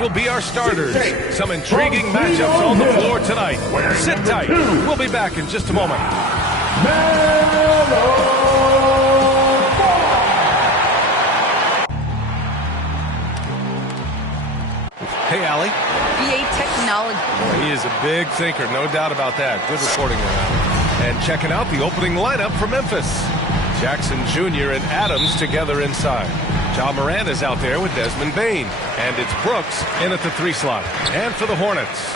will be our starters. Some intriguing matchups on the floor tonight. Sit tight. We'll be back in just a moment. Hey, Allie. VA technology. Boy, he is a big thinker, no doubt about that. Good reporting around. And checking out the opening lineup for Memphis. Jackson Jr. and Adams together inside. Ja Morant is out there with Desmond Bane. And it's Brooks in at the 3 slot. And for the Hornets,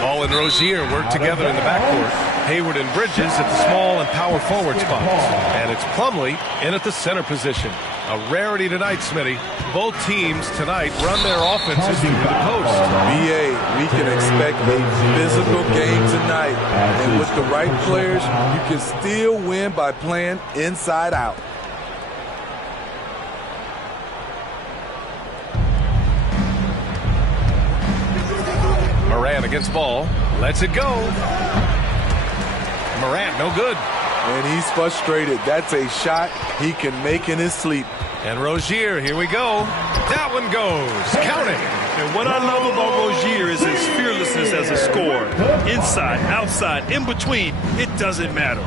Ball and Rozier work together in the backcourt. Hayward and Bridges at the small and power forward spots. And it's Plumlee in at the center position. A rarity tonight, Smitty. Both teams tonight run their offenses through the post. BA, we can expect a physical game tonight. And with the right players, you can still win by playing inside out. Morant against Ball. Lets it go. Morant, no good. And he's frustrated. That's a shot he can make in his sleep. And Rozier, here we go. That one goes. Count it. And what I love about Rozier is his fearlessness as a scorer. Inside, outside, in between, it doesn't matter.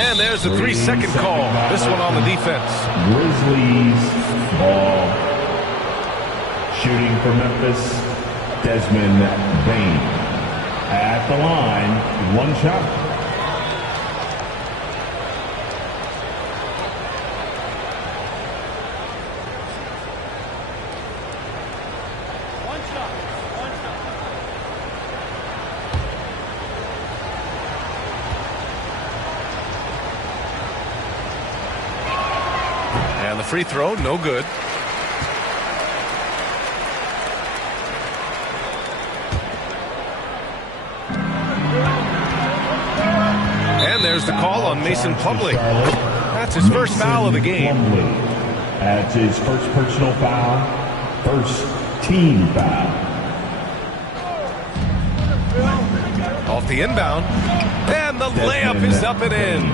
And there's a 3-second call. This one on the defense. Grizzlies ball. Shooting for Memphis, Desmond Bane. At the line, 1 shot. And the free throw, no good. And there's the call on Mason Plumlee. That's his first foul of the game. That's his first personal foul, first team foul. Off the inbound. And the layup is up and in.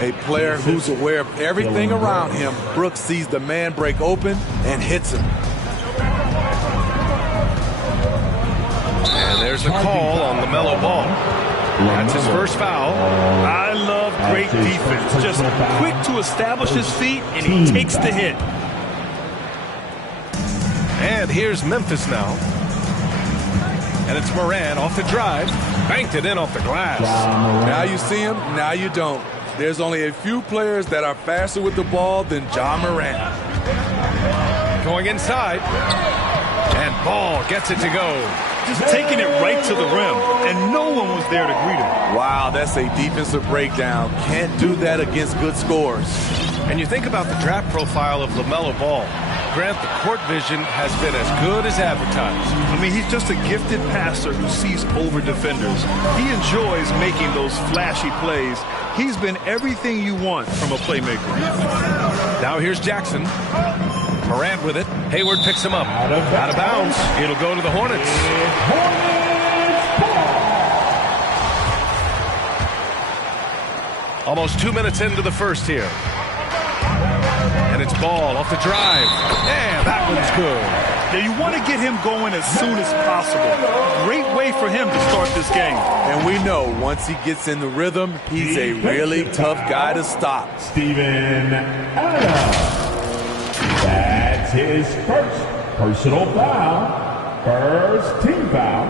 A player who's aware of everything around him. Brooks sees the man break open and hits him. And there's the call on the LaMelo Ball. That's his first foul. I love great defense. Just quick to establish his feet, and he takes the hit. And here's Memphis now. And it's Morant off the drive. Banked it in off the glass. Now you see him, now you don't. There's only a few players that are faster with the ball than Ja Morant. Going inside. And Ball gets it to go. Just taking it right to the rim, and no one was there to greet him. Wow, that's a defensive breakdown. Can't do that against good scores. And you think about the draft profile of LaMelo Ball. Grant, the court vision has been as good as advertised. I mean, he's just a gifted passer who sees over defenders. He enjoys making those flashy plays. He's been everything you want from a playmaker. Now here's Jackson. Morant with it. Hayward picks him up. Out of bounds. It'll go to the Hornets. Almost 2 minutes into the first here. And it's Ball off the drive. And that one's good. Now you want to get him going as soon as possible. Great way for him to start this game. And we know once he gets in the rhythm, he's a really tough guy to stop. Steven Adams. That's his first personal foul, first team foul.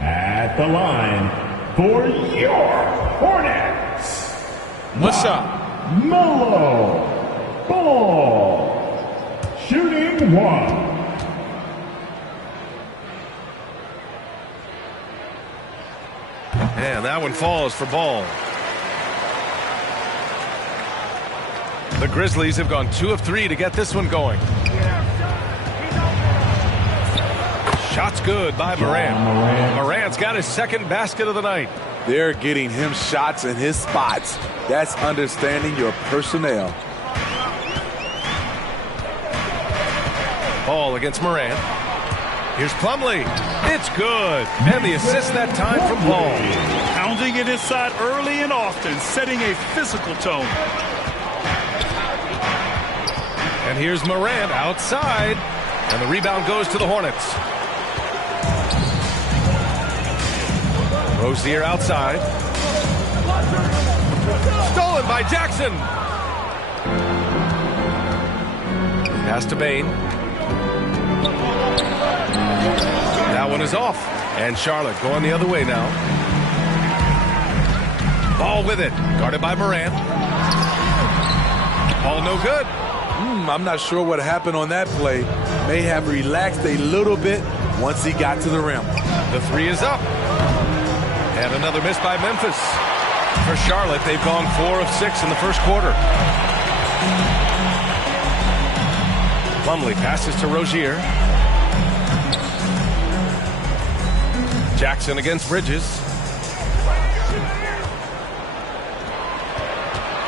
At the line for your Hornets. What's up? LaMelo Ball. Shooting 1. And that one falls for Ball. The Grizzlies have gone 2 of 3 to get this one going. Shot's good by Morant. Morant's got his second basket of the night. They're getting him shots in his spots. That's understanding your personnel. Ball against Morant. Here's Plumlee. It's good. And the assist that time from Ball. Pounding it inside early and often, setting a physical tone. And here's Morant outside. And the rebound goes to the Hornets. Rozier outside. Stolen by Jackson. Pass to Bain. That one is off. And Charlotte going the other way now. Ball with it. Guarded by Morant. Ball no good. I'm not sure what happened on that play. May have relaxed a little bit once he got to the rim. The three is up. And another miss by Memphis. For Charlotte, they've gone 4 of 6 in the first quarter. Plumlee passes to Rozier. Jackson against Bridges.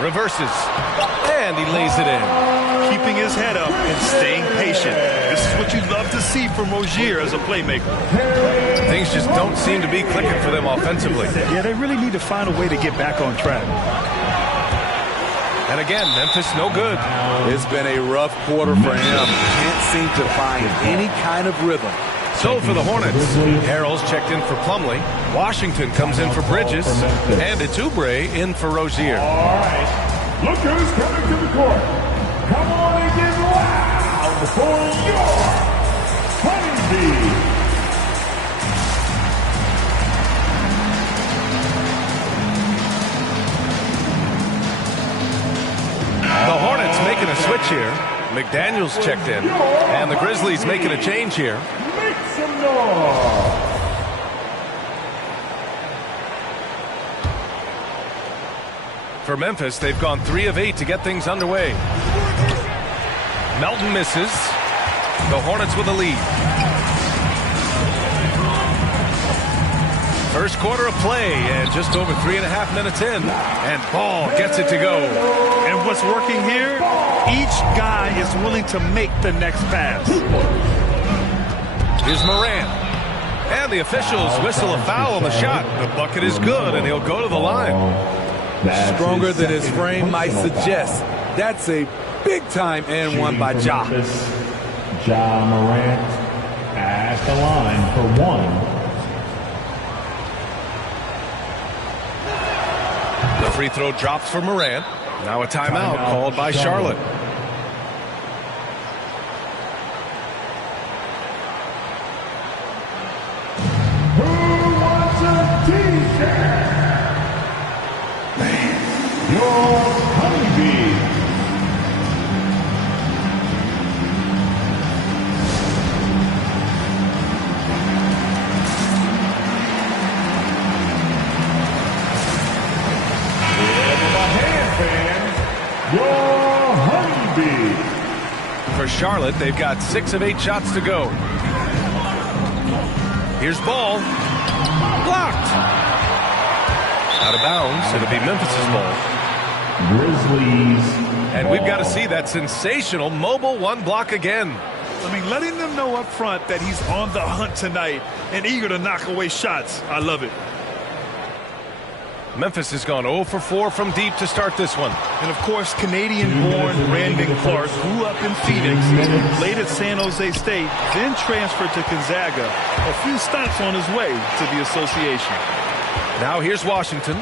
Reverses. And he lays it in. Keeping his head up and staying patient. This is what you'd love to see from Rozier as a playmaker. Things just don't seem to be clicking for them offensively. Yeah, they really need to find a way to get back on track. And again, Memphis no good. It's been a rough quarter for him. Can't seem to find any kind of rhythm. So for the Hornets, Harrell's checked in for Plumlee. Washington comes in for Bridges. And Etubre in for Rozier. All right, look who's coming to the court. Come on and get loud for your Honeybee. The Hornets making a switch here. McDaniels checked in. And the Grizzlies making a change here. Make some noise. For Memphis, they've gone 3 of 8 to get things underway. Melton misses. The Hornets with a lead. First quarter of play, and just over 3.5 minutes in. And Ball gets it to go. And what's working here? Each guy is willing to make the next pass. Here's Morant. And the officials whistle a foul on the shot. The bucket is good, and he'll go to the line. Stronger than his frame might suggest. That's a big-time and one by Ja. Ja Morant at the line for one. The free throw drops for Morant. Now a timeout called by Charlotte. Who wants a t-shirt? Your Honeybee. Your Honeybee. For Charlotte, they've got 6 of 8 shots to go. Here's Ball. Blocked. Out of bounds. It'll be Memphis's ball. Grizzlies. And we've got to see that sensational mobile one block again. I mean, letting them know up front that he's on the hunt tonight and eager to knock away shots. I love it. Memphis has gone 0 for 4 from deep to start this one. And, of course, Canadian-born Brandon Clark grew up in Phoenix, played at San Jose State, then transferred to Gonzaga. A few stops on his way to the association. Now here's Washington.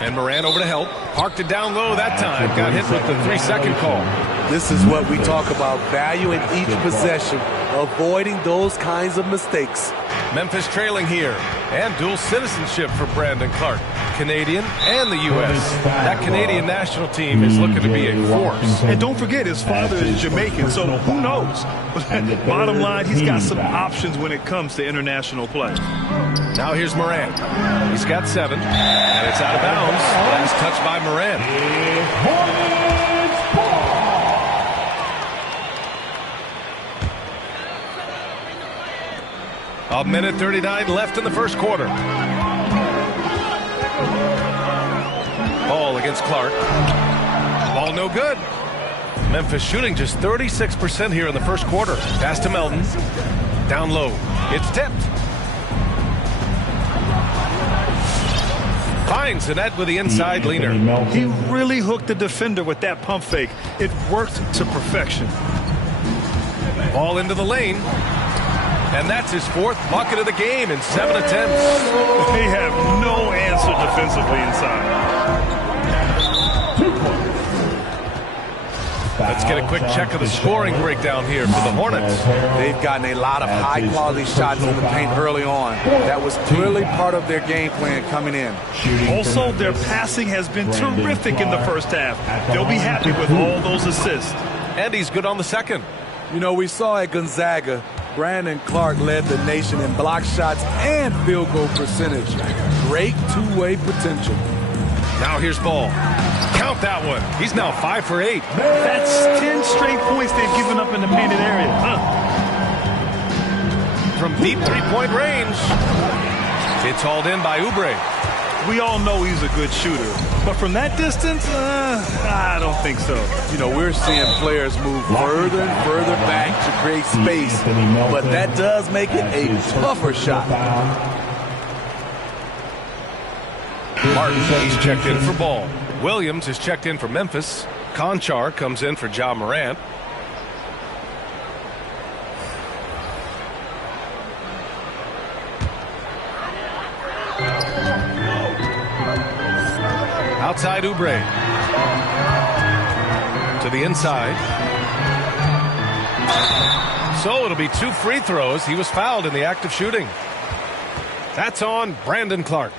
And Morant over to help. Parked it down low that time. Got hit with the 3-second call. This is what we talk about, value in each possession, avoiding those kinds of mistakes. Memphis trailing here. And dual citizenship for Brandon Clark. Canadian and the U.S. That Canadian national team is looking to be a force. And don't forget, his father is Jamaican, so who knows? Bottom line, he's got some options when it comes to international play. Now here's Morant. He's got 7. And it's out of bounds. Last touch by Morant. A minute 39 left in the first quarter. Ball against Clark. Ball no good. Memphis shooting just 36% here in the first quarter. Pass to Melton. Down low. It's tipped. Finds the net with the inside leaner. He really hooked the defender with that pump fake. It worked to perfection. Ball into the lane. And that's his 4th bucket of the game in 7 attempts. They have no answer defensively inside. Let's get a quick check of the scoring breakdown here for the Hornets. They've gotten a lot of high-quality shots in the paint early on. That was clearly part of their game plan coming in. Also, their passing has been terrific in the first half. They'll be happy with all those assists. And he's good on the second. You know, we saw at Gonzaga, Brandon Clark led the nation in block shots and field goal percentage. Great two-way potential. Now here's Ball. Count that one. He's now 5 for 8. That's 10 straight points they've given up in the painted area. From deep three-point range. It's hauled in by Oubre. We all know he's a good shooter. But from that distance, I don't think so. You know, we're seeing players move further and further back to create space. But that does make it a tougher shot. Martin, he's checked in for Ball. Williams is checked in for Memphis. Conchar comes in for Ja Morant. Outside Oubre. To the inside. So it'll be 2 free throws. He was fouled in the act of shooting. That's on Brandon Clark.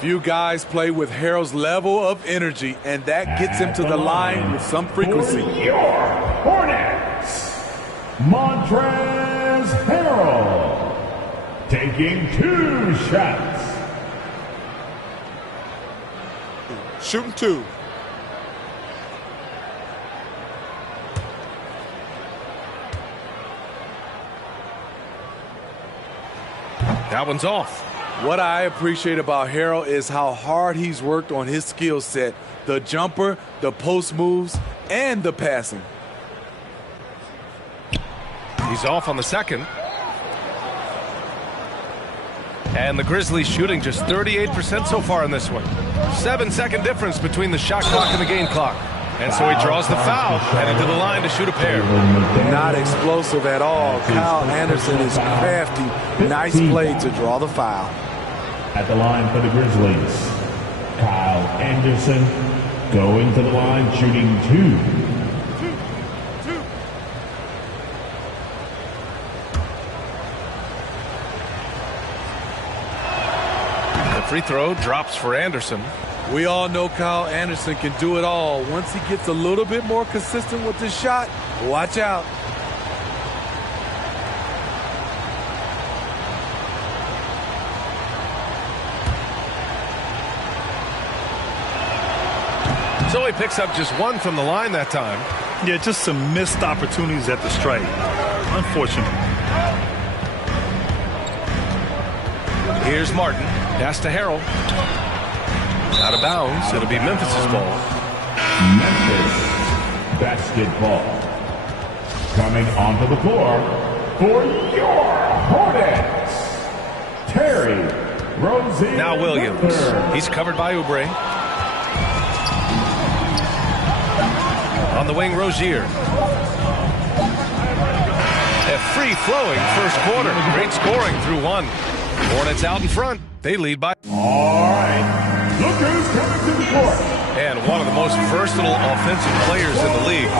Few guys play with Harrell's level of energy, and that gets him to the line with some frequency. For your Hornets, Montrezl Harrell, taking 2 shots. Shooting 2. That one's off. What I appreciate about Harrell is how hard he's worked on his skill set. The jumper, the post moves, and the passing. He's off on the second. And the Grizzlies shooting just 38% so far in this one. 7-second difference between the shot clock and the game clock. And so he draws the foul, headed to the line to shoot a pair. Not explosive at all. Kyle Anderson is crafty. Nice play to draw the foul. At the line for the Grizzlies, Kyle Anderson going to the line, shooting 2. The free throw drops for Anderson. We all know Kyle Anderson can do it all. Once he gets a little bit more consistent with his shot, watch out. So he picks up just 1 from the line that time. Yeah, just some missed opportunities at the stripe. Unfortunate. Here's Martin. Pass to Harrell. Out of bounds. It'll be Memphis's ball. Memphis basketball. Coming onto the floor for your Hornets, Terry Rozier. Now Williams. He's covered by Oubre. On the wing, Rozier. A free-flowing first quarter. Great scoring through 1. Hornets out in front. They lead by. All right. Look who's coming to the court. And one of the most versatile offensive players in the league.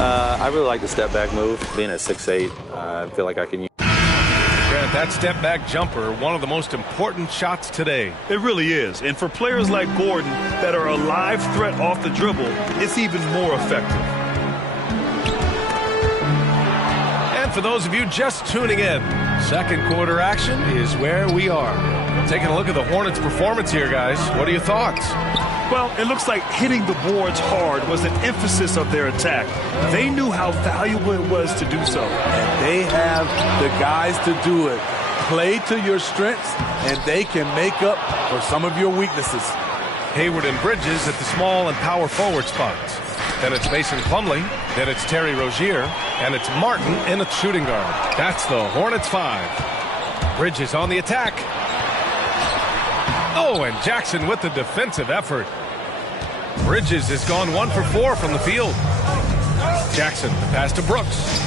I really like the step-back move. Being at 6'8", I feel like I can use. Grant, that step-back jumper, one of the most important shots today. It really is. And for players like Gordon that are a live threat off the dribble, it's even more effective. And for those of you just tuning in, second quarter action is where we are. Taking a look at the Hornets' performance here, guys. What are your thoughts? Well, it looks like hitting the boards hard was an emphasis of their attack. They knew how valuable it was to do so. And they have the guys to do it. Play to your strengths, and they can make up for some of your weaknesses. Hayward and Bridges at the small and power forward spots. Then it's Mason Plumlee. Then it's Terry Rozier. And it's Martin in a shooting guard. That's the Hornets 5. Bridges on the attack. Oh, and Jackson with the defensive effort. Bridges has gone 1 for 4 from the field. Jackson, the pass to Brooks.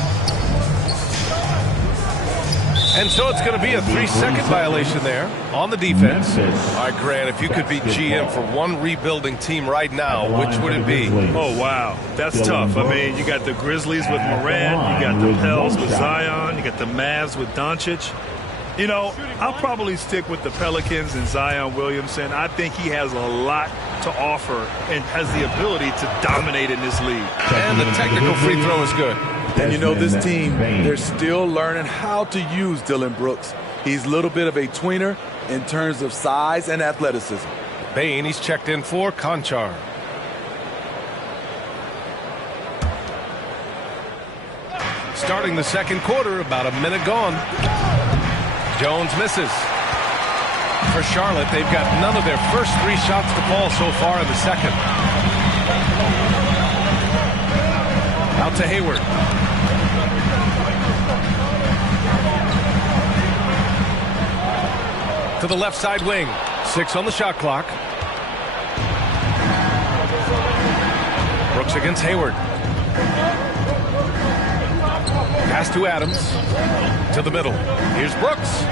And so it's going to be a 3-second violation there on the defense. All right, Grant, if you could be GM for one rebuilding team right now, which would it be? Oh, wow. That's tough. I mean, you got the Grizzlies with Morant, you got the Pels with Zion, you got the Mavs with Doncic. You know, I'll probably stick with the Pelicans and Zion Williamson. I think he has a lot to offer and has the ability to dominate in this league. And the technical free throw is good. And you know, this team, they're still learning how to use Dillon Brooks. He's a little bit of a tweener in terms of size and athleticism. Bain, he's checked in for Conchar. Starting the second quarter, about a minute gone. Jones misses. For Charlotte, they've got none of their first 3 shots to fall so far in the second. Out to Hayward. To the left side wing. 6 on the shot clock. Brooks against Hayward. Pass to Adams. To the middle. Here's Brooks.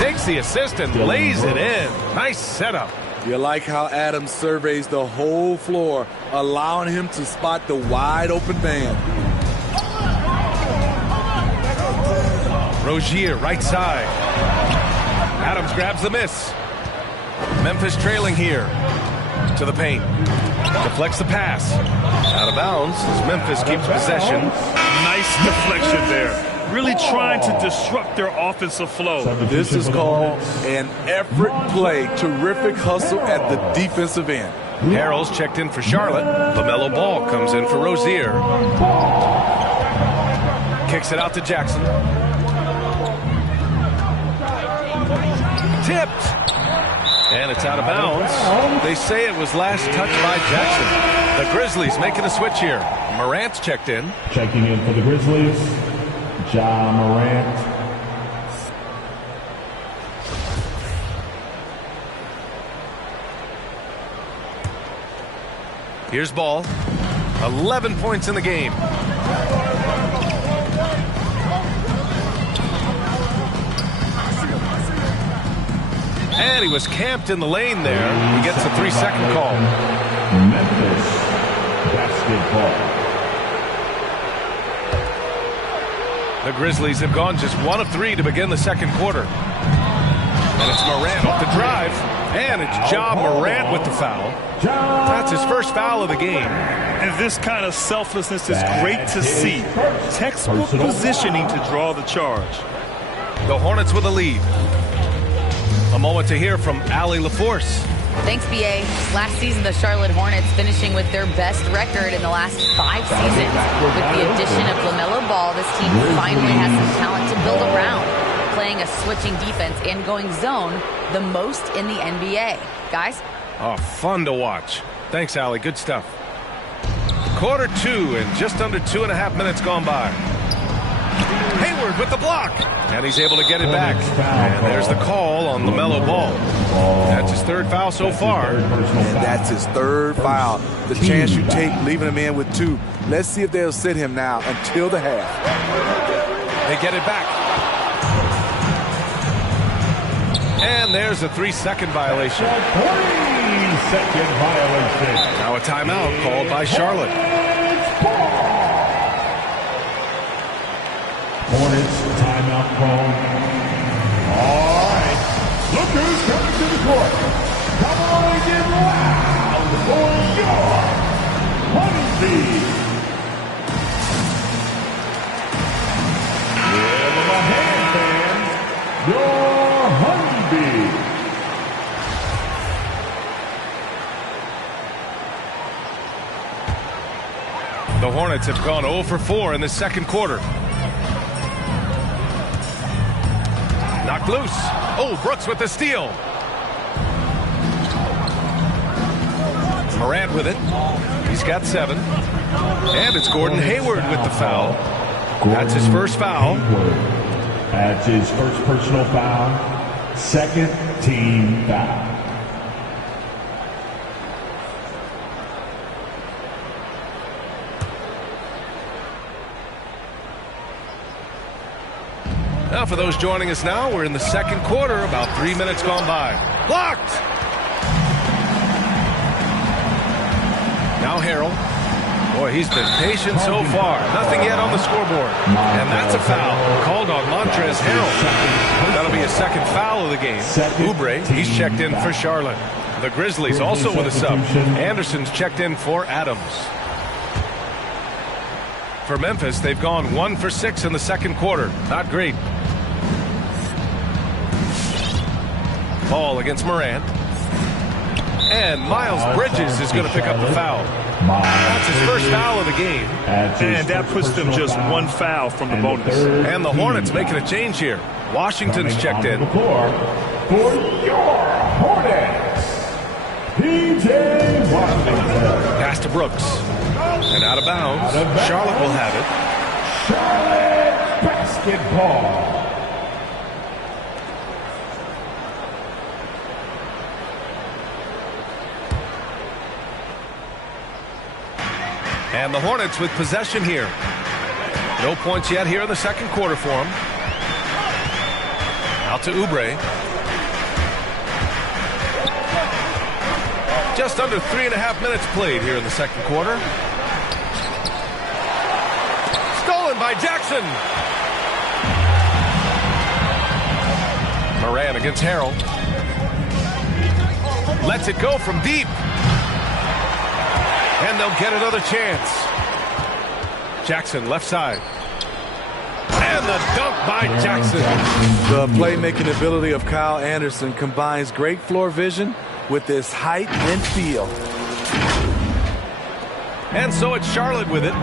Takes the assist and lays it in. Nice setup. You like how Adams surveys the whole floor, allowing him to spot the wide open man. Rozier, right side. Adams grabs the miss. Memphis trailing here. To the paint. Deflects the pass. Out of bounds as Memphis keeps possession. Nice deflection there. Really trying to disrupt their offensive flow. This is called an effort play. Terrific hustle at the defensive end. Harrell's checked in for Charlotte. LaMelo Ball comes in for Rozier. Kicks it out to Jackson. Tipped. And it's out of bounds. They say it was last touched by Jackson. The Grizzlies making a switch here. Morant's checked in. Checking in for the Grizzlies, Ja Morant. Here's Ball. 11 points in the game. And he was camped in the lane there. He gets a 3-second call. Memphis basketball. The Grizzlies have gone just 1 of 3 to begin the second quarter. And it's Morant off the drive. And it's Ja Morant with the foul. That's his first foul of the game. And this kind of selflessness is great to see. Textbook positioning to draw the charge. The Hornets with a lead. A moment to hear from Allie LaForce. Thanks, B.A. Last season, the Charlotte Hornets finishing with their best record in the last 5 seasons. With the addition of LaMelo Ball, this team finally has some talent to build around, playing a switching defense and going zone the most in the NBA. Guys? Oh, fun to watch. Thanks, Allie. Good stuff. Quarter 2 and just under 2.5 minutes gone by. Hayward with the block. And he's able to get it back. And there's the call on LaMelo Ball. That's his 3rd foul so far. And that's his 3rd foul. The chance you take leaving him in with 2. Let's see if they'll sit him now until the half. They get it back. And there's a 3-second violation. 3-second violation. Now a timeout called by Charlotte. Hornets timeout call. All right. Look who's coming to the court. Come on and get loud for your Hornets. Give them a hand, fans. Your Hornets. The Hornets have gone 0 for 4 in the second quarter. Knocked loose. Oh, Brooks with the steal. Morant with it. He's got 7. And it's Gordon Hayward with the foul. That's his first foul. That's his first personal foul. 2nd team foul. Now, for those joining us now, we're in the second quarter, about 3 minutes gone by. Blocked! Now Harrell. Boy, he's been patient so far. Nothing yet on the scoreboard. And that's a foul called on Montrezl Harrell. That'll be a second foul of the game. Oubre, he's checked in for Charlotte. The Grizzlies also with a sub. Anderson's checked in for Adams. For Memphis, they've gone 1 for 6 in the second quarter. Not great. Ball against Morant. And Miles Bridges is going to pick up the foul. That's his first foul of the game. And that puts them just 1 foul from the bonus. And the Hornets making a change here. Washington's checked in. For your Hornets, PJ Washington. Pass to Brooks. And out of bounds. Charlotte will have it. Charlotte basketball. And the Hornets with possession here. No points yet here in the second quarter for them. Out to Oubre. Just under 3.5 minutes played here in the second quarter. Stolen by Jackson. Moran against Harrell. Lets it go from deep. And they'll get another chance. Jackson, left side. And the dunk by Jackson. The playmaking ability of Kyle Anderson combines great floor vision with his height and feel. And so it's Charlotte with it.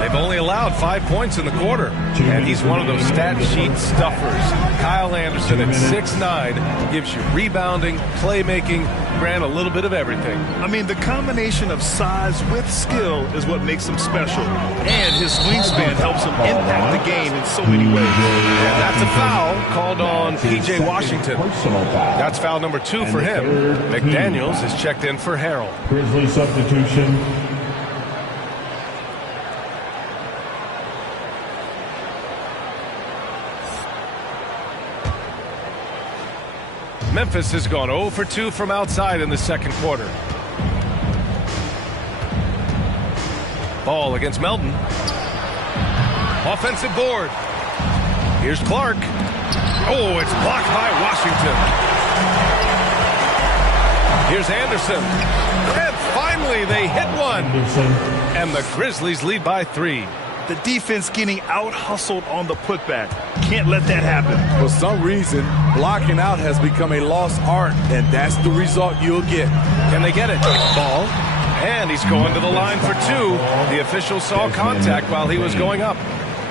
They've only allowed 5 points in the quarter. And he's one of those stat sheet stuffers. Kyle Anderson at 6'9" gives you rebounding, playmaking, ran a little bit of everything. I mean, the combination of size with skill is what makes him special. And his wingspan helps him impact the game in so many ways. And that's a foul called on P.J. Washington. That's foul number 2 for him. McDaniels is checked in for Harrell. Grizzly substitution. Memphis has gone 0 for 2 from outside in the second quarter. Ball against Melton. Offensive board. Here's Clark. Oh, it's blocked by Washington. Here's Anderson. And finally they hit one. And the Grizzlies lead by 3. The defense getting out-hustled on the putback. Can't let that happen. For some reason, blocking out has become a lost art, and that's the result you'll get. Can they get it? Ball. And he's going to the line for 2. The official saw contact while he was going up.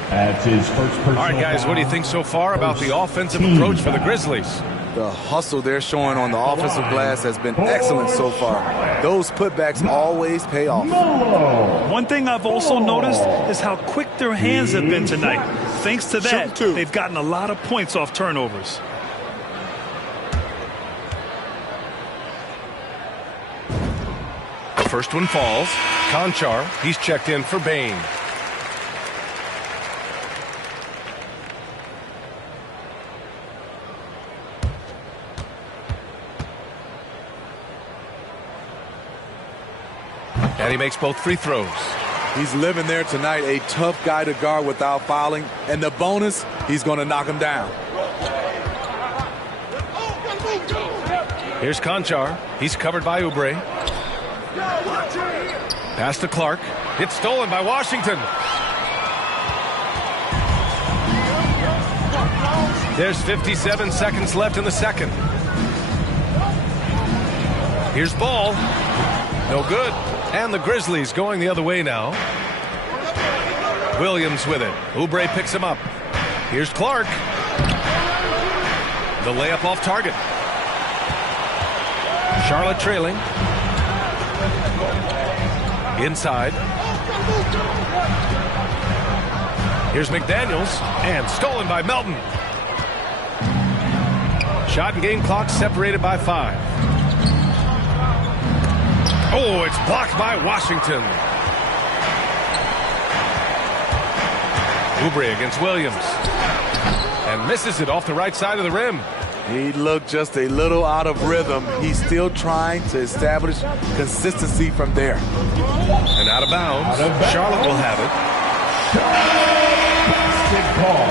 That's his first personal All right, guys, what do you think so far about the offensive approach for the Grizzlies? The hustle they're showing on the offensive glass has been excellent so far. Those putbacks always pay off. One thing I've also noticed is how quick their hands have been tonight. Thanks to that, they've gotten a lot of points off turnovers. The first one falls. Conchar, he's checked in for Bain. And he makes both free throws. He's living there tonight, a tough guy to guard without fouling. And the bonus, he's going to knock him down. Here's Conchar. He's covered by Oubre. Pass to Clark. It's stolen by Washington. There's 57 seconds left in the second. Here's Ball. No good. And the Grizzlies going the other way now. Williams with it. Oubre picks him up. Here's Clark. The layup off target. Charlotte trailing. Inside. Here's McDaniels. And stolen by Melton. Shot and game clock separated by 5. Oh, it's blocked by Washington. Oubre against Williams. and misses it off the right side of the rim. He looked just a little out of rhythm. He's still trying to establish consistency from there. And out of bounds. Charlotte will have it. Basketball.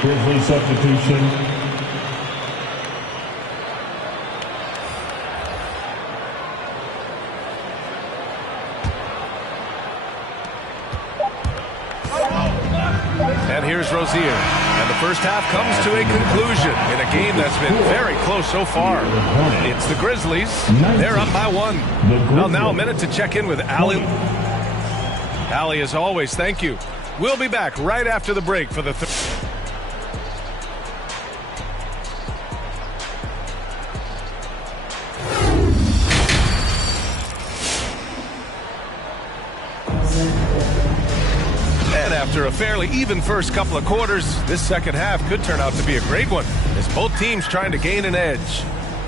Grizzly substitution. And here's Rozier. And the first half comes to a conclusion in a game that's been very close so far. It's the Grizzlies. They're up by 1. Well, now a minute to check in with Allie. Allie, as always, thank you. We'll be back right after the break for the After a fairly even first couple of quarters, this second half could turn out to be a great one as both teams trying to gain an edge.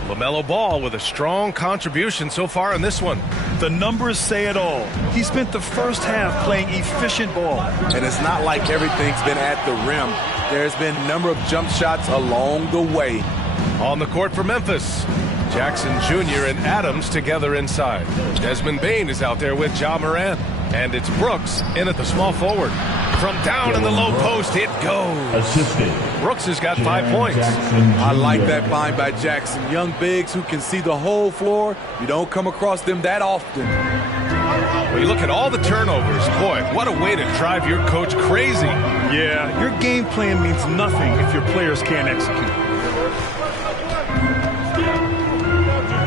LaMelo Ball with a strong contribution so far in this one. The numbers say it all. He spent the first half playing efficient ball. And it's not like everything's been at the rim. There's been a number of jump shots along the way. On the court for Memphis, Jackson Jr. and Adams together inside. Desmond Bane is out there with Ja Morant. And it's Brooks in at the small forward. From down in the low post, it goes. Assisted. Brooks has got 5 points. I like that find by Jackson. Young bigs who can see the whole floor. You don't come across them that often. When you look at all the turnovers, boy, what a way to drive your coach crazy. Yeah, your game plan means nothing if your players can't execute.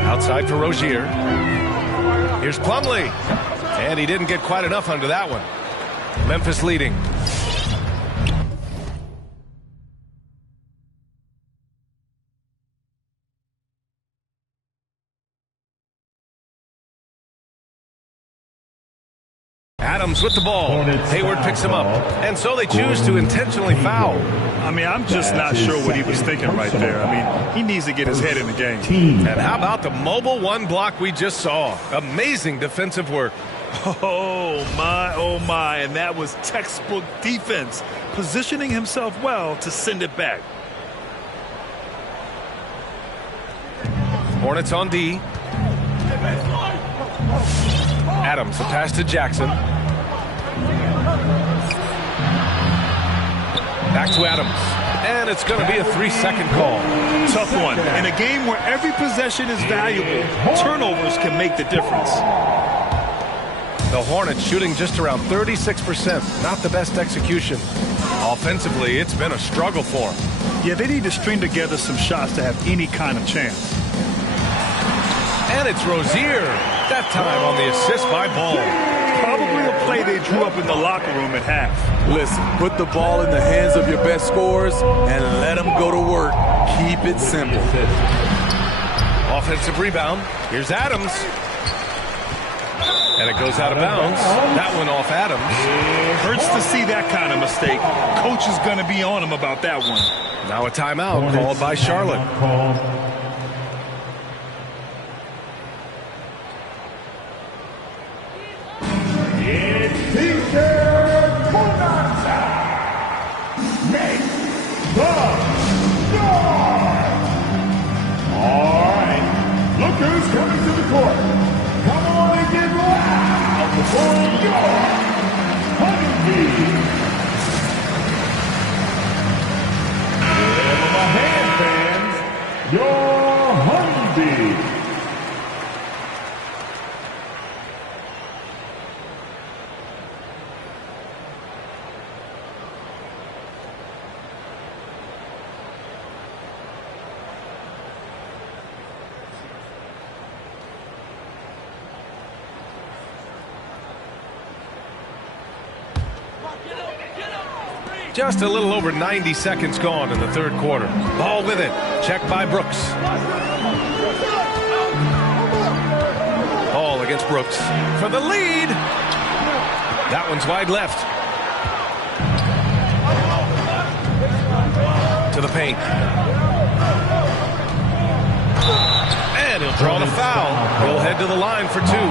Outside for Rozier. Here's Plumlee. And he didn't get quite enough under that one. Memphis leading. Adams with the ball. Hayward picks him up. And so they choose to intentionally foul. I mean, I'm just not sure what he was thinking right there. I mean, he needs to get his head in the game. And how about the mobile one block we just saw? Amazing defensive work. Oh, my. And that was textbook defense, positioning himself well to send it back. Hornets on D. Adams, a pass to Jackson. Back to Adams. And it's going to be a 3-second call. Tough one. In a game where every possession is valuable, turnovers can make the difference. The Hornets shooting just around 36%. Not the best execution. Offensively, it's been a struggle for them. Yeah, they need to string together some shots to have any kind of chance. And it's Rozier. That time on the assist by Ball. Probably a play they drew up in the locker room at half. Listen, put the ball in the hands of your best scorers and let them go to work. Keep it simple. Offensive rebound. Here's Adams. And it goes out of bounds. That one off Adams. Hurts to see that kind of mistake. Coach is going to be on him about that one. Now a timeout called by Charlotte. Who's coming to the court? Come on and get loud for your Honeybee. Give them a hand, fans. Your Honeybee. Just a little over 90 seconds gone in the third quarter. Ball with it. Checked by Brooks. Ball against Brooks for the lead. That one's wide left. To the paint. And he'll draw the foul. He'll head to the line for two.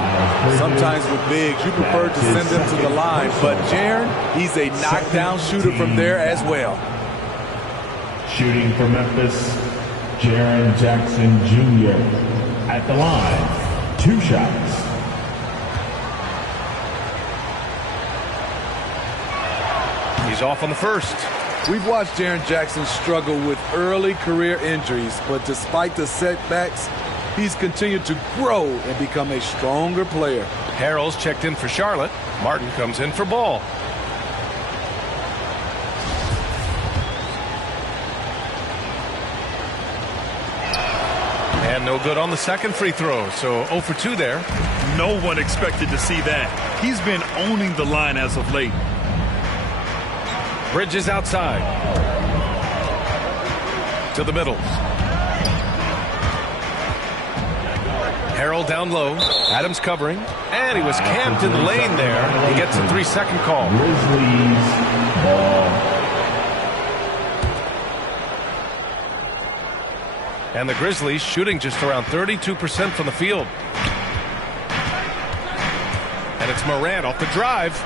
Sometimes with bigs, you prefer to send them to the line, but Jaren, he's a knockdown shooter from there as well. Shooting for Memphis, Jaren Jackson Jr. At the line, 2 shots. He's off on the first. We've watched Jaren Jackson struggle with early career injuries, but despite the setbacks, he's continued to grow and become a stronger player. Harrell's checked in for Charlotte. Martin comes in for Ball. And no good on the second free throw, so 0 for 2 there. No one expected to see that. He's been owning the line as of late. Bridges outside. To the middle. Harrell down low. Adams covering. And he was camped in the lane there. He gets a 3-second call. Grizzlies ball. And the Grizzlies shooting just around 32% from the field. And it's Morant off the drive.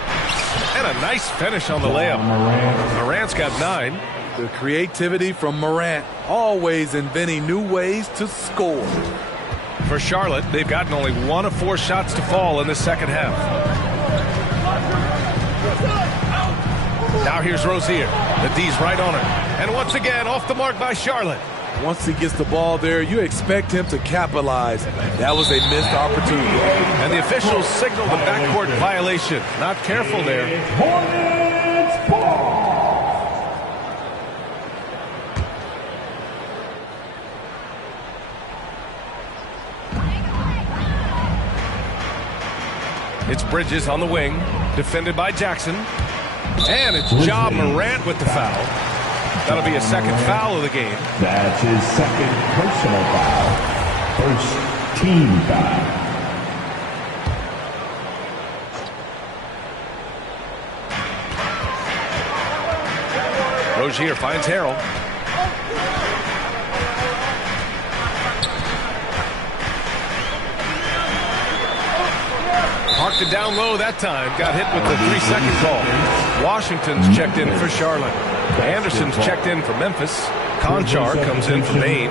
And a nice finish on the layup. Morant's got 9. The creativity from Morant, always inventing new ways to score. For Charlotte, they've gotten only 1 of 4 shots to fall in the second half. Now here's Rozier. The D's right on her. And once again, off the mark by Charlotte. Once he gets the ball there, you expect him to capitalize. That was a missed opportunity. And the officials signal the backcourt violation. Not careful there. Hornets ball. It's Bridges on the wing, defended by Jackson. And it's Ja Morant with the foul. That'll be a second foul of the game. That's his second personal foul. First team foul. Rozier finds Harrell. Parked it down low that time. Got hit with the 3-second call. Washington's checked in for Charlotte. Anderson's checked in for Memphis. Conchar comes in for Maine.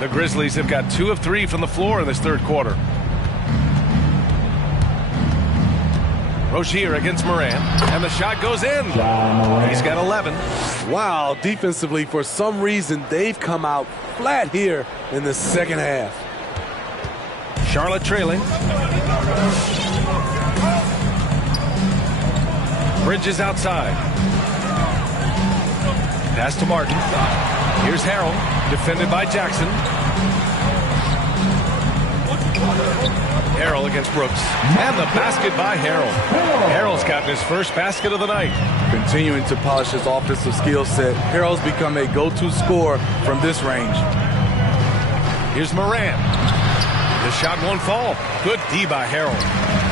The Grizzlies have got 2 of 3 from the floor in this third quarter. Rozier against Morant, and the shot goes in. He's got 11. Wow, defensively, for some reason, they've come out flat here in the second half. Charlotte trailing. Bridges outside. Pass to Martin. Here's Harrell, defended by Jackson. Harrell against Brooks. And the basket by Harrell. Harrell's gotten his first basket of the night. Continuing to polish his offensive skill set, Harrell's become a go-to scorer from this range. Here's Morant. The shot won't fall. Good D by Harrell.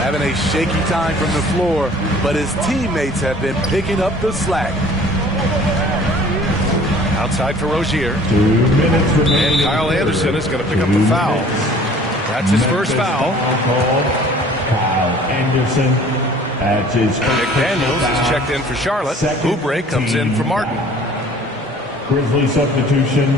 Having a shaky time from the floor, but his teammates have been picking up the slack. Outside for Rozier. 2 minutes remaining. And Kyle Anderson is going to pick up the foul. That's his first foul. Kyle Anderson. That's his first McDaniels foul. is checked in for Charlotte. Oubre comes in for Martin. Grizzly substitution.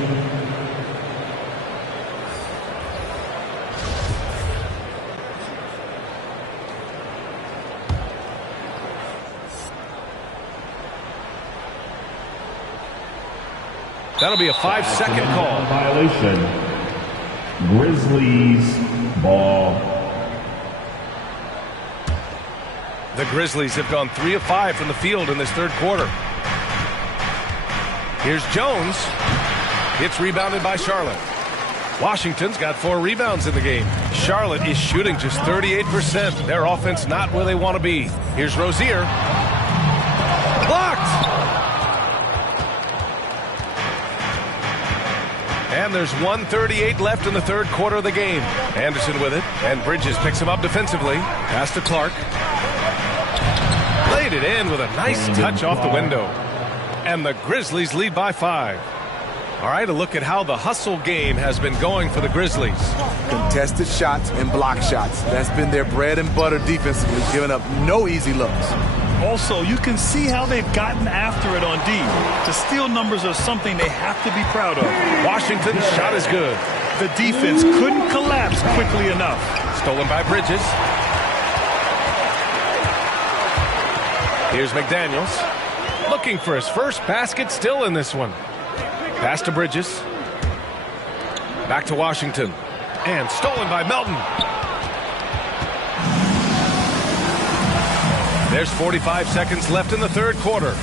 That'll be a 5-second call. Violation. Grizzlies ball. The Grizzlies have gone 3 of 5 from the field in this third quarter. Here's Jones. It's rebounded by Charlotte. Washington's got 4 rebounds in the game. Charlotte is shooting just 38%. Their offense not where they want to be. Here's Rozier. Blocked! And there's 1:38 left in the third quarter of the game. Anderson with it, and Bridges picks him up defensively. Pass to Clark. Laid it in with a nice touch off the window. And the Grizzlies lead by 5. All right, a look at how the hustle game has been going for the Grizzlies. Contested shots and block shots. That's been their bread and butter defensively, giving up no easy looks. Also, you can see how they've gotten after it on D. The steal numbers are something they have to be proud of. Washington's shot is good. The defense couldn't collapse quickly enough. Stolen by Bridges. Here's McDaniels. Looking for his first basket, still in this one. Pass to Bridges. Back to Washington. And stolen by Melton. There's 45 seconds left in the third quarter.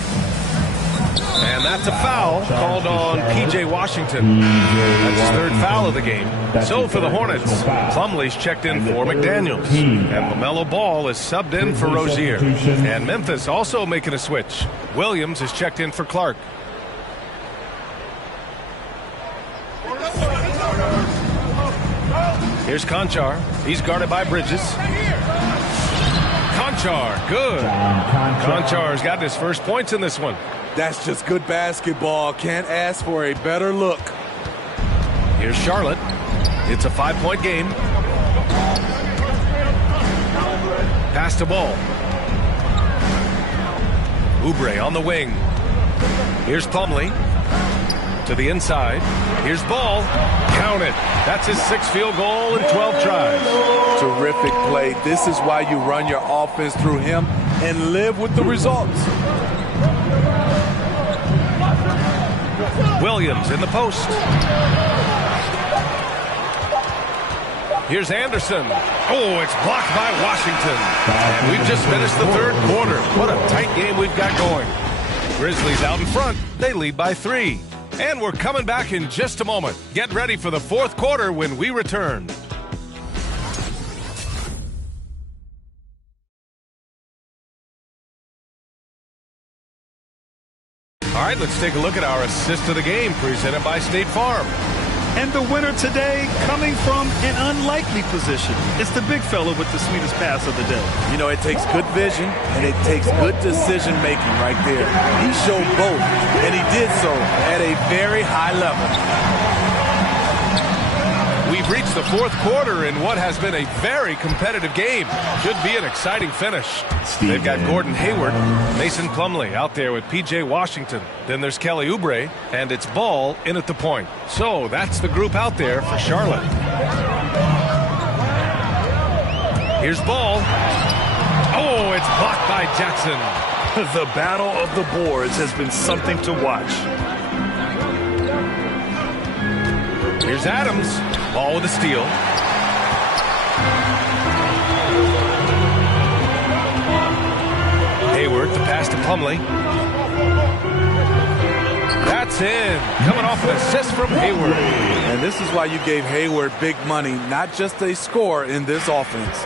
And that's a foul called on P.J. Washington. That's his third foul of the game. So for the Hornets, Plumlee's checked in for McDaniels. And LaMelo Ball is subbed in for Rozier. And Memphis also making a switch. Williams is checked in for Clark. Here's Conchar. He's guarded by Bridges. Conchar, good. Conchar's got his first points in this one. That's just good basketball. Can't ask for a better look. Here's Charlotte. It's a 5-point game. Pass to Ball. Oubre on the wing. Here's Plumlee. To the inside. Here's Ball. Count it. That's his 6th field goal in 12 tries. Terrific play. This is why you run your offense through him and live with the results. Williams in the post. Here's Anderson. Oh, it's blocked by Washington. And we've just finished the third quarter. What a tight game we've got going. Grizzlies out in front. They lead by 3. And we're coming back in just a moment. Get ready for the fourth quarter when we return. All right, let's take a look at our assist of the game presented by State Farm. And the winner today coming from an unlikely position. It's the big fella with the sweetest pass of the day. You know, it takes good vision and it takes good decision making right there. He showed both, and he did so at a very high level. We've reached the fourth quarter in what has been a very competitive game. Should be an exciting finish. They've got Gordon Hayward, Mason Plumlee out there with P.J. Washington. Then there's Kelly Oubre, and it's Ball in at the point. So that's the group out there for Charlotte. Here's Ball. Oh, it's blocked by Jackson. The battle of the boards has been something to watch. Here's Adams. Ball with a steal. Hayward, the pass to Plumlee. That's in. Coming off an assist from Hayward. And this is why you gave Hayward big money, not just a score in this offense.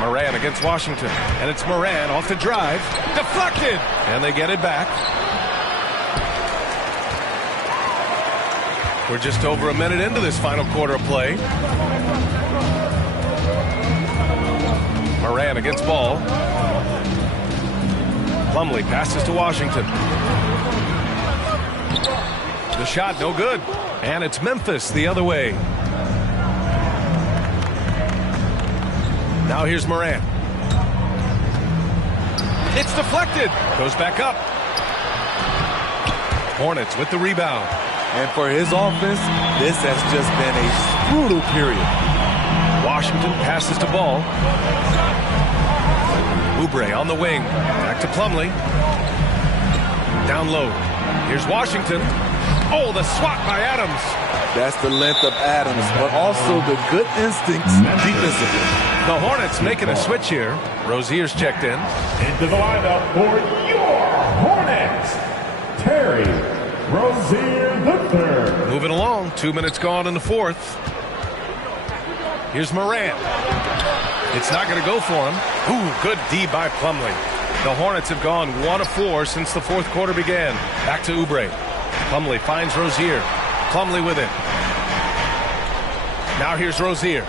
Moran against Washington. And it's Moran off the drive. Deflected. And they get it back. We're just over a minute into this final quarter of play. Moran against Ball. Plumlee passes to Washington. The shot no good. And it's Memphis the other way. Now here's Moran. It's deflected. Goes back up. Hornets with the rebound. And for his offense, this has just been a brutal period. Washington passes to Ball. Oubre on the wing. Back to Plumlee. Down low. Here's Washington. Oh, the swat by Adams. That's the length of Adams, but also the good instincts defensively. The Hornets making a switch here. Rozier's checked in. Into the lineup for your Hornets, Terry Rozier III. Moving along. 2 minutes gone in the fourth. Here's Moran. It's not going to go for him. Ooh, good D by Plumlee. The Hornets have gone 1 of 4 since the fourth quarter began. Back to Oubre. Plumlee finds Rozier. Plumlee with it. Now here's Rozier.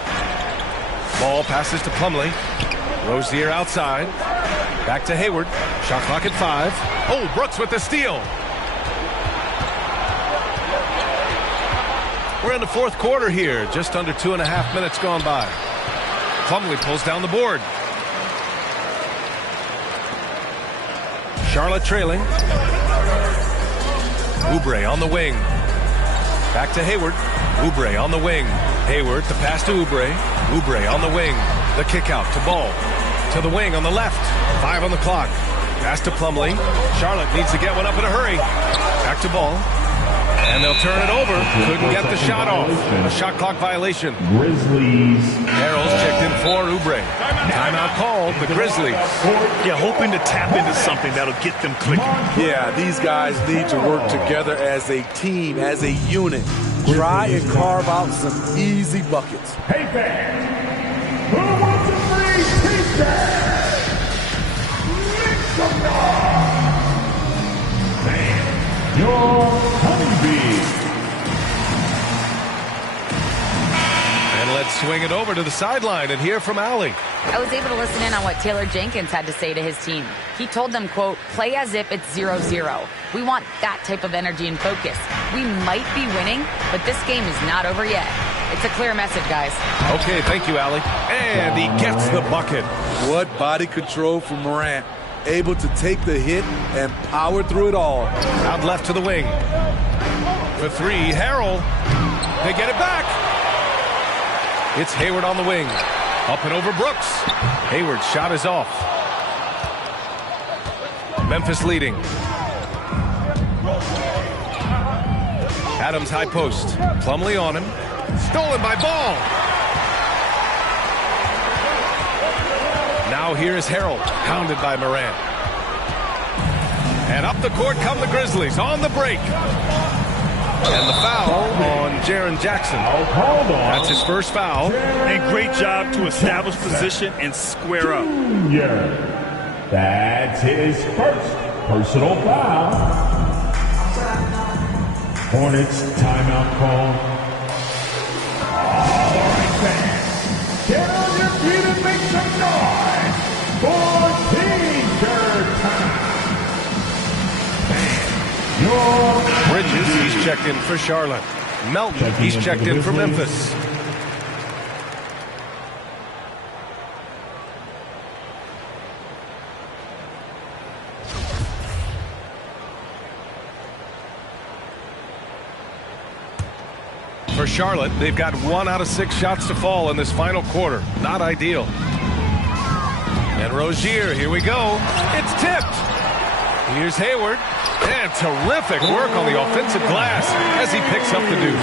Ball passes to Plumlee. Rozier outside. Back to Hayward. Shot clock at 5. Oh, Brooks with the steal. We're in the fourth quarter here. Just under 2.5 minutes gone by. Plumlee pulls down the board. Charlotte trailing. Oubre on the wing. Back to Hayward. Oubre on the wing. Hayward, the pass to Oubre. Oubre on the wing. The kick out to Ball. To the wing on the left. 5 on the clock. Pass to Plumlee. Charlotte needs to get one up in a hurry. Back to Ball. And they'll turn it over. Couldn't get the shot off. A shot clock violation. Grizzlies. Harrell's checked in for Oubre. Timeout called. The Grizzlies. Yeah, hoping to tap into something that'll get them clicking. Yeah, these guys need to work together as a team, as a unit. Try and carve out some easy buckets. Hey, fans. Who wants a free t-shirt? Make some noise. Man, your honeybee. And let's swing it over to the sideline and hear from Allie. I was able to listen in on what Taylor Jenkins had to say to his team. He told them, quote, play as if it's 0-0. We want that type of energy and focus. We might be winning, but this game is not over yet. It's a clear message, guys. Okay, thank you, Allie. And he gets the bucket. What body control from Morant. Able to take the hit and power through it all. Out left to the wing. For 3, Harrell. They get it back. It's Hayward on the wing. Up and over Brooks. Hayward's shot is off. Memphis leading. Adams high post. Plumlee on him. Stolen by Ball. Now here is Harrell. Pounded by Morant. And up the court come the Grizzlies on the break. And the foul on Jaren Jackson. That's his first foul. And great job to establish position and square up. That's his first personal foul. Hornets timeout call. All right, fans. Get on your feet and make some noise for t-shirt time. Bridges, he's checked in for Charlotte. Melton, he's checked in for Memphis. For Charlotte, they've got 1 out of 6 shots to fall in this final quarter. Not ideal. And Rozier, here we go. It's tipped. Here's Hayward. And terrific work on the offensive glass as he picks up the deuce.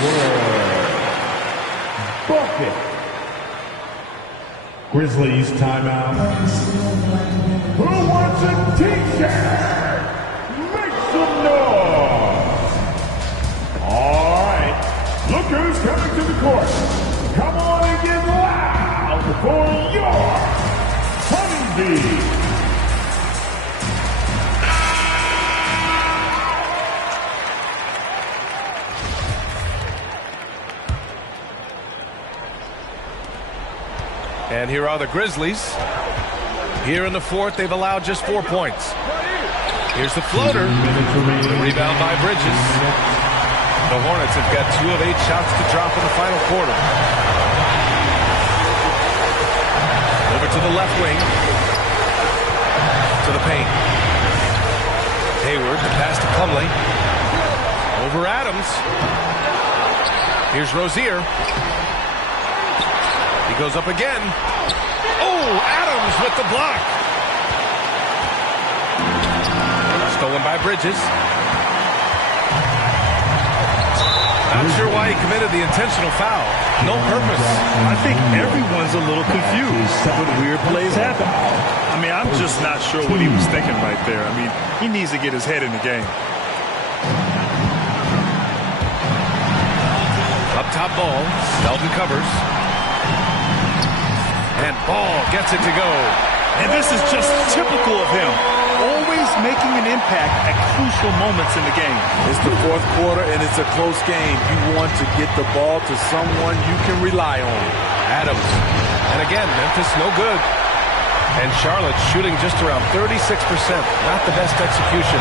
Bucket. Grizzlies timeout. Who wants a t-shirt? Make some noise. All right. Look who's coming to the court. Come on and get loud for your honeybee. And here are the Grizzlies. Here in the fourth, they've allowed just 4 points. Here's the floater. The rebound by Bridges. The Hornets have got 2 of 8 shots to drop in the final quarter. Over to the left wing. To the paint. Hayward, the pass to Plumlee. Over Adams. Here's Rozier. He goes up again. Oh, Adams with the block. Stolen by Bridges. Not sure why he committed the intentional foul. No purpose. I think everyone's a little confused when weird plays happen. I mean, I'm just not sure what he was thinking right there. I mean, he needs to get his head in the game. Up top Ball. Melton covers. And Ball gets it to go. And this is just typical of him. Always making an impact at crucial moments in the game. It's the fourth quarter, and it's a close game. You want to get the ball to someone you can rely on. Adams. And again, Memphis no good. And Charlotte shooting just around 36%. Not the best execution.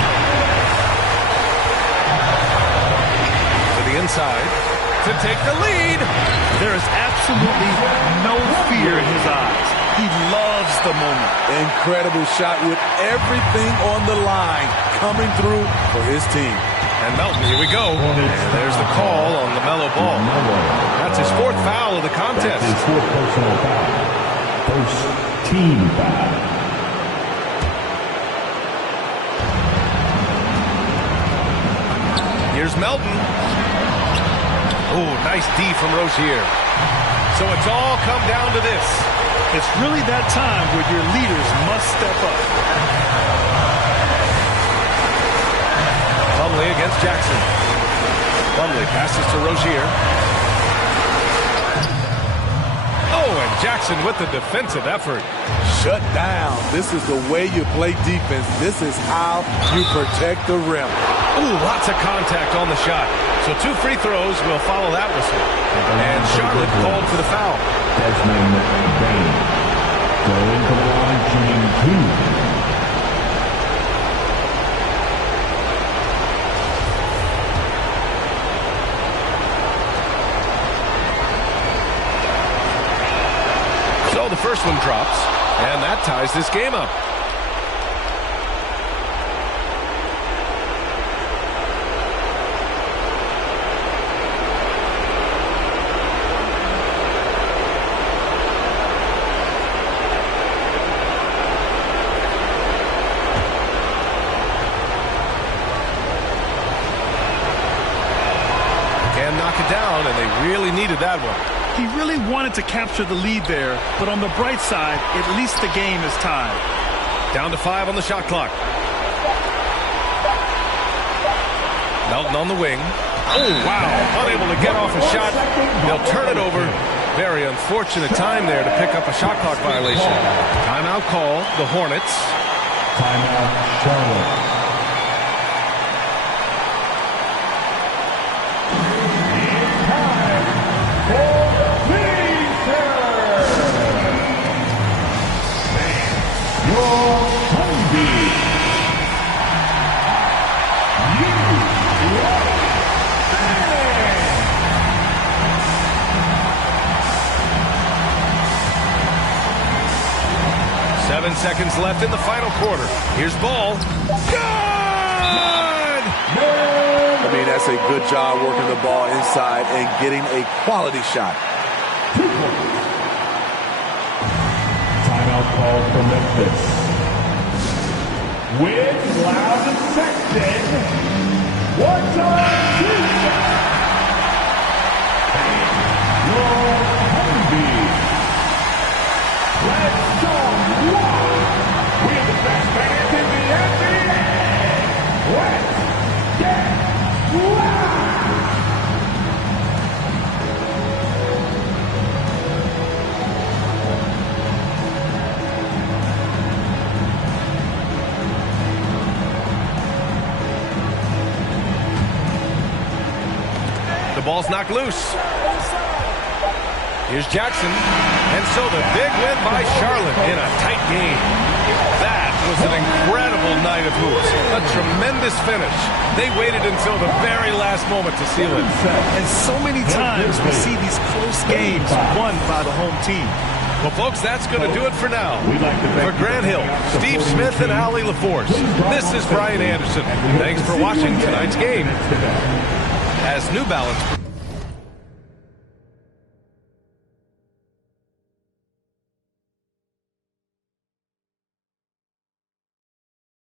To the inside to take the lead. There is absolutely no fear in his eyes. He loves the moment. Incredible shot with everything on the line coming through for his team. And Melton, here we go. And there's the call on LaMelo Ball. That's his 4th foul of the contest. That's his 4th personal foul. First team foul. Here's Melton. Oh, nice D from Rozier. So it's all come down to this. It's really that time where your leaders must step up. Plumlee against Jackson. Plumlee passes to Rozier. Oh, and Jackson with the defensive effort. Shut down. This is the way you play defense. This is how you protect the rim. Ooh, lots of contact on the shot. So 2 free throws will follow that whistle. And Charlotte called for the foul. Desmond Bain going to the line, shooting 2. So the first one drops, and that ties this game up. Can knock it down, and they really needed that one. He really wanted to capture the lead there, but on the bright side, at least the game is tied. Down to 5 on the shot clock. Melton on the wing. Oh, wow. Unable to get off a shot. They'll turn it over. Very unfortunate time there to pick up a shot clock violation. Timeout call, the Hornets. Timeout, Charlotte. Seconds left in the final quarter. Here's Ball. Good! I mean, that's a good job working the ball inside and getting a quality shot. Timeout call for Memphis. With Loud and Sexton. One time, 2 Let's go! We're the best fans in the NBA! Let's get loud! The ball's knocked loose. Here's Jackson. And so the big win by Charlotte in a tight game. That was an incredible night of hoops. A tremendous finish. They waited until the very last moment to seal it. And so many times we see these close games won by the home team. Well, folks, that's going to do it for now. For Grant Hill, Steve Smith, and Allie LaForce, this is Brian Anderson. Thanks for watching tonight's game. As New Balance